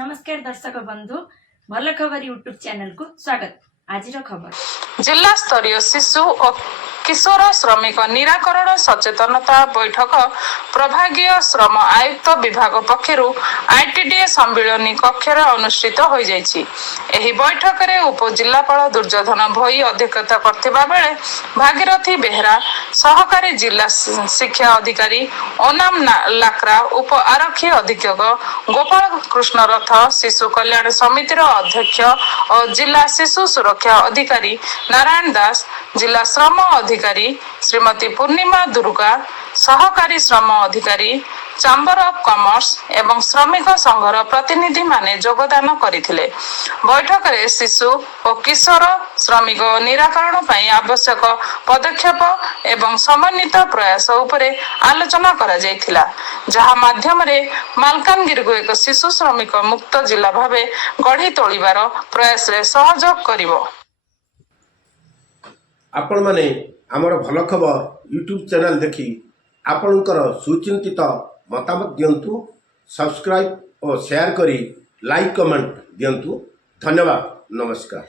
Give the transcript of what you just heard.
नमस्कार दर्शक बंधु भल खबर यूट्यूब चैनल को स्वागत। आज खबर जिला स्तरीय शिशु और किशोर श्रमिक निराकरण सचेतनता बैठक प्रभागीय श्रम आयुक्त विभाग पक्षर आईटीडीए सम्मिलनी कक्षर अनुष्ठित हो जाइछि। एही बैठक रे उपजिल्लापाल दुर्योधन भोई अध्यक्षता करथिबा बेले भागीरथी बेहरा सहकारी जिला शिक्षा अधिकारी ओनाम लाकरा उप आरक्षी अधीक्षक गोपाल कृष्ण रथ शिशु कल्याण समितिर अध्यक्ष और जिला शिशु सुरक्षा अधिकारी नारायण दास जिला श्रम अधिकारी श्रीमती पूर्णिमा दुर्गा सहकारी श्रम अधिकारी चैम्बर ऑफ कॉमर्स एवं श्रमिक संघर प्रतिनिधि माने योगदान करथिले। बैठक रे शिशु और किशोर श्रमिक निराकरण पई आवश्यक पदक्षेप एवं समन्वित प्रयास उपरे आलोचना करा जायथिला, जहा माध्यम रे मालकानगिरी को एक शिशु श्रमिक मुक्त जिला भावे गढ़ी तोलिबार प्रयास रे सहयोग करिवो। आपण माने हमर भल खबर यूट्यूब चैनल देखि आपणकर सुचिंतित मतामत दियंतु, सब्सक्राइब और शेयर करी लाइक कमेंट दियंतु। धन्यवाद, नमस्कार।